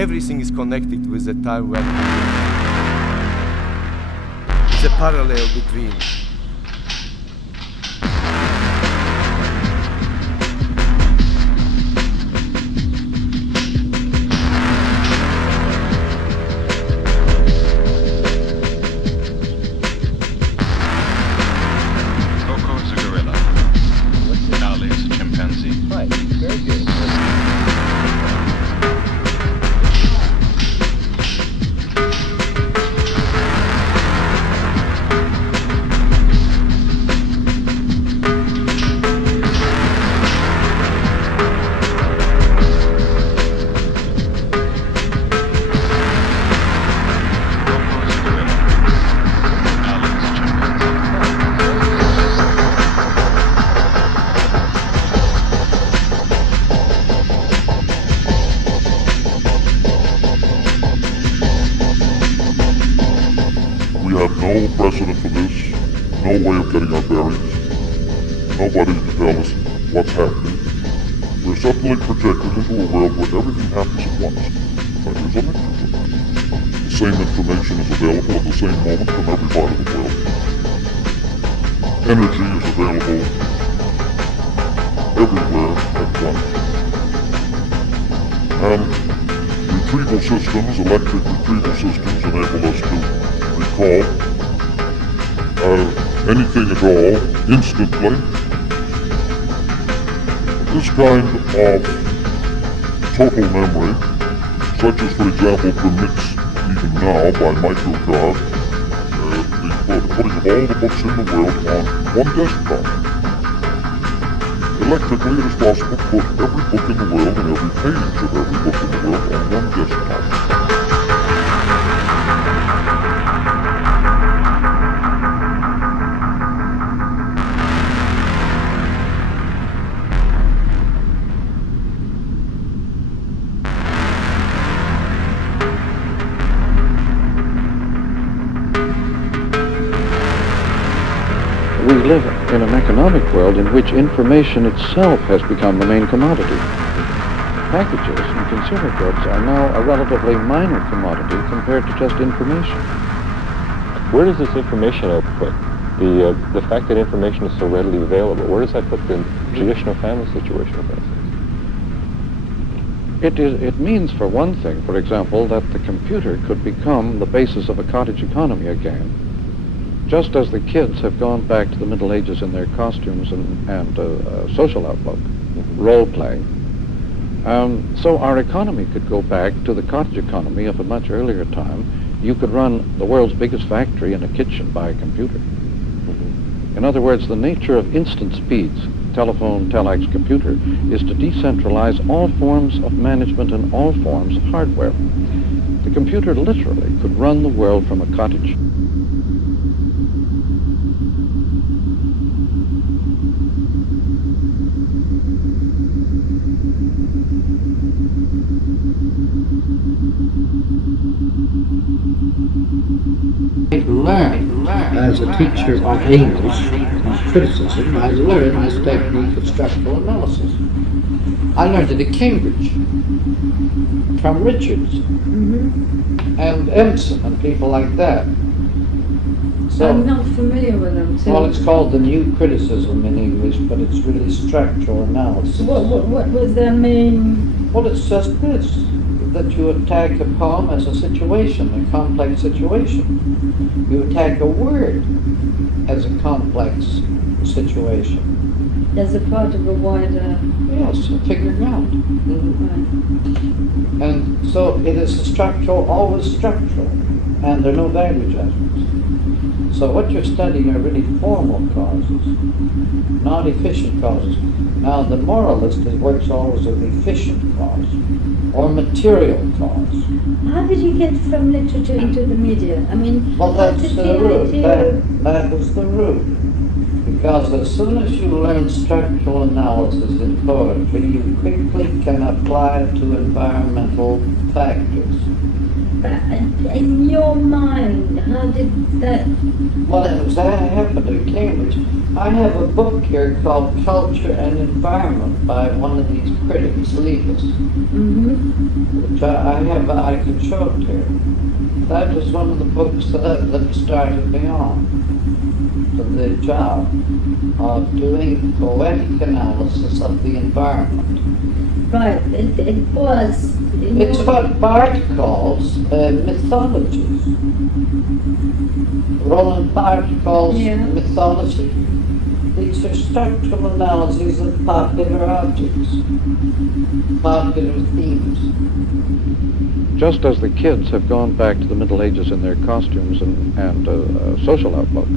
everything is connected with the time when the parallel between. Coco is a gorilla. Ali is a chimpanzee. Right, very good. Coco is a gorilla. Ali is a chimpanzee. We have no precedent for this, no way of getting our bearings. Nobody to tell us what's happening. We're suddenly projected into a world where everything happens at once. But there's a mixture of it. The same information is available at the same moment from every part of the world. Energy is available everywhere at once. And retrieval systems, electric retrieval systems, enable us to recall anything at all instantly. This kind of total memory, such as for example permits even now by microcard the putting of all the books in the world on one desktop. Electrically it is possible to put every book in the world and every page of every book in the world on one desktop. We live in an economic world in which information itself has become the main commodity. Packages and consumer goods are now a relatively minor commodity compared to just information. Where does this information output? The fact that information is so readily available, where does that put the traditional family situation, for instance? It means, for one thing, for example, that the computer could become the basis of a cottage economy again. Just as the kids have gone back to the Middle Ages in their costumes and social outlook, role-playing, so our economy could go back to the cottage economy of a much earlier time. You could run the world's biggest factory in a kitchen by a computer. In other words, the nature of instant speeds, telephone, telex, computer, is to decentralize all forms of management and all forms of hardware. The computer literally could run the world from a cottage. Learned as a teacher of English and criticism. I learned this technique of structural analysis. I learned it at Cambridge from Richards and Emerson and people like that. So, I'm not familiar with them. So well, it's called the new criticism in English, but it's really structural analysis. what was their main? Well, it's just this, that you attack a poem as a situation, a complex situation. You attack a word as a complex situation. As a part of a wider. Yes, figuring out. Right. And so it is structural, always structural, and there are no value judgments. So what you're studying are really formal causes, not efficient causes. Now the moralist works always with efficient cause, or material cause. How did you get from literature into the media? I mean, Well, how that's did the root. idea- That was the root. Because as soon as you learn structural analysis in poetry, you quickly can apply it to environmental factors. in your mind, how did that... Well, that happened in Cambridge. I have a book here called Culture and Environment by one of these critics, Leibus, which I can show it to you. That was one of the books that started me on to the job of doing poetic analysis of the environment. Right, it was... It's what Barthes calls mythologies. Roland Barthes calls mythology. These are structural analyses of popular objects, popular themes. Just as the kids have gone back to the Middle Ages in their costumes and social outlook.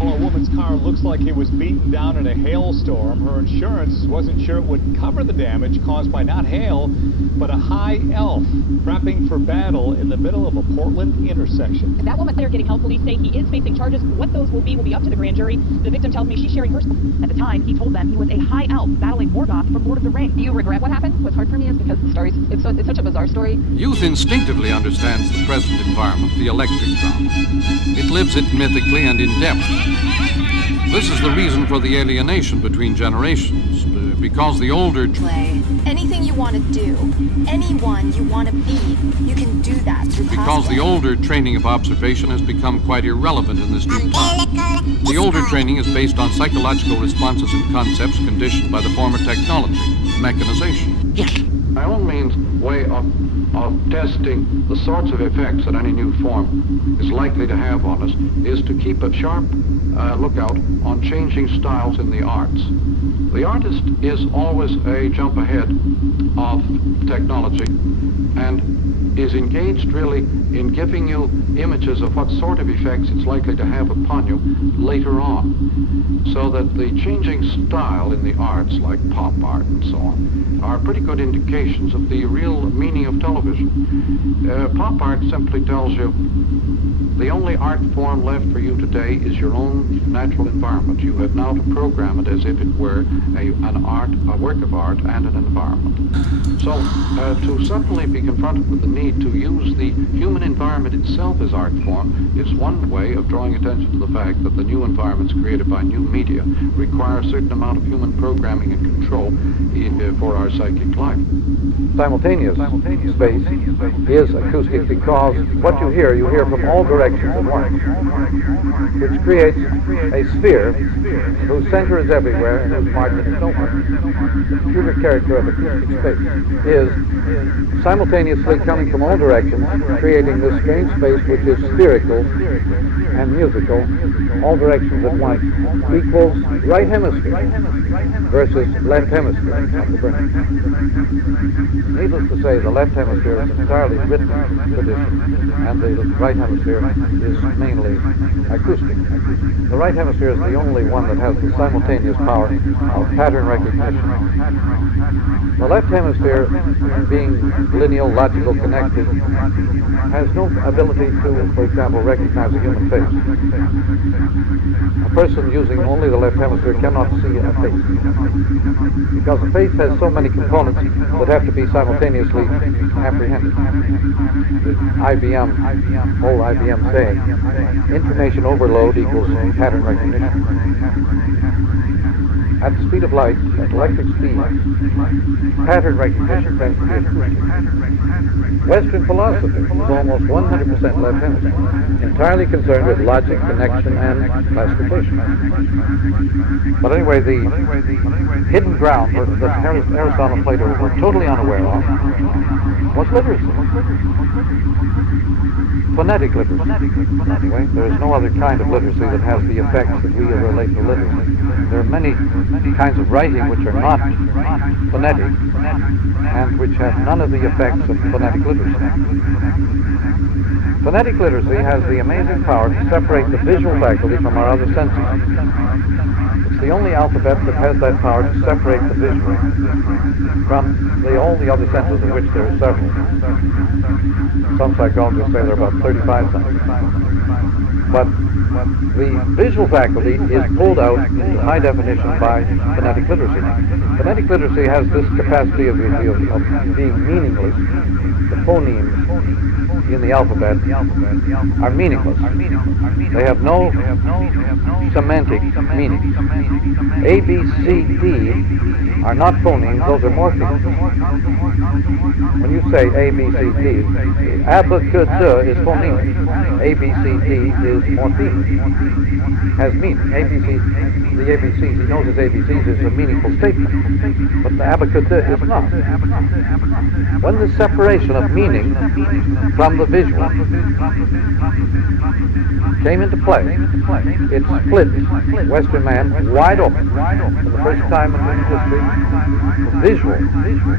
Well, a woman's car looks like it was beaten down in a hailstorm. Her insurance wasn't sure it would cover the damage caused by not hail, but a high elf prepping for battle in the middle of a Portland intersection. That woman there getting help, police say he is facing charges. What those will be up to the grand jury. The victim tells me she's sharing her. At the time, he told them he was a high elf battling Morgoth from Lord of the Rings. Do you regret what happened? What's hard for me is because the story, it's such a bizarre story. Youth instinctively understands the present environment, the electric drum. It lives it mythically and in depth. This is the reason for the alienation between generations, because the older... Play. Anything you want to do, anyone you want to be, you can do that through cosplay. Because the older training of observation has become quite irrelevant in this new time. The older training is based on psychological responses and concepts conditioned by the former technology, mechanization. Yes. My own means way of testing the sorts of effects that any new form is likely to have on us is to keep a sharp lookout on changing styles in the arts. The artist is always a jump ahead of technology and is engaged really in giving you images of what sort of effects it's likely to have upon you later on. So that the changing style in the arts, like pop art and so on, are pretty good indications of the real meaning of television. Pop art simply tells you the only art form left for you today is your own natural environment. You have now to program it as if it were a work of art and an environment. So to suddenly be confronted with the need to use the human environment itself as art form is one way of drawing attention to the fact that the new environments created by new media require a certain amount of human programming and control for our psychic life. Simultaneous space is acoustic because what you hear from all directions at once, which creates a sphere whose center is everywhere and whose margin is nowhere. The peculiar character of acoustic space is simultaneously coming from all directions, creating this strange space which is spherical and musical, all directions at once, equals right hemisphere versus left hemisphere of the brain. Needless to say, the left hemisphere is entirely written tradition, and the right hemisphere is mainly acoustic. The right hemisphere is the only one that has the simultaneous power of pattern recognition. The left hemisphere, being lineal, logical, connected, has no ability to, for example, recognize a human face. A person using only the left hemisphere cannot see a face, because the face has so many components that have to be simultaneously apprehended. Old IBM saying, information overload equals pattern recognition. At the speed of light, at electric speed, pattern recognition tends to be acoustic. Western philosophy is almost 100% left hemisphere, entirely concerned with logic, connection, and classification. But anyway, the hidden ground that Aristotle and Plato were totally unaware of was literacy. Phonetic literacy. Anyway, there is no other kind of literacy that has the effects that we relate to literacy. There are many kinds of writing which are not phonetic and which have none of the effects of phonetic literacy. Phonetic literacy has the amazing power to separate the visual faculty from our other senses. It's the only alphabet that has that power to separate the visual from all the other senses, of which there are several. Some psychologists say there are about 35 senses. But the visual faculty is pulled out into high definition by by phonetic literacy. Phonetic literacy has this capacity of being meaningless. The phonemes in the alphabet are meaningless. They have no semantic meaning. A, B, C, D are not phonemes, those are morphemes. When you say A, B, C, D, abacada is phonemic. A, B, C, D is morpheme. Has meaning. The ABCs, he knows his ABCs is a meaningful statement. But the abacada is not. When the separation of meaning from the visual came into play, it split Western man wide open. For the first time in human history, the visual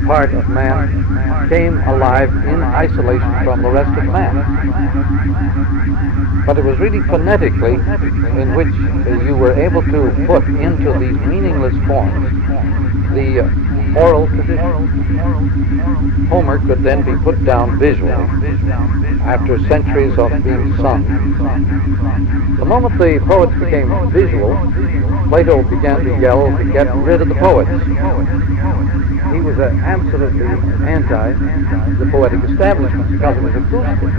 part of man came alive in isolation from the rest of man. But it was really phonetically in which you were able to put into these meaningless forms the oral tradition. Homer could then be put down visually after centuries of being sung. The moment the poets became visual, Plato began to yell to get rid of the poets. He was absolutely anti the poetic establishment because it was acoustic,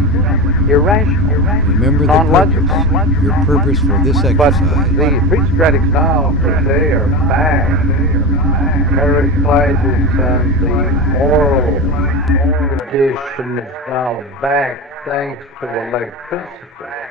irrational, Remember the non-logical. purpose. Your purpose for this But exercise. the pre-Socratics now, per se, are back. Heraclitus and the oral tradition is now back thanks to electricity.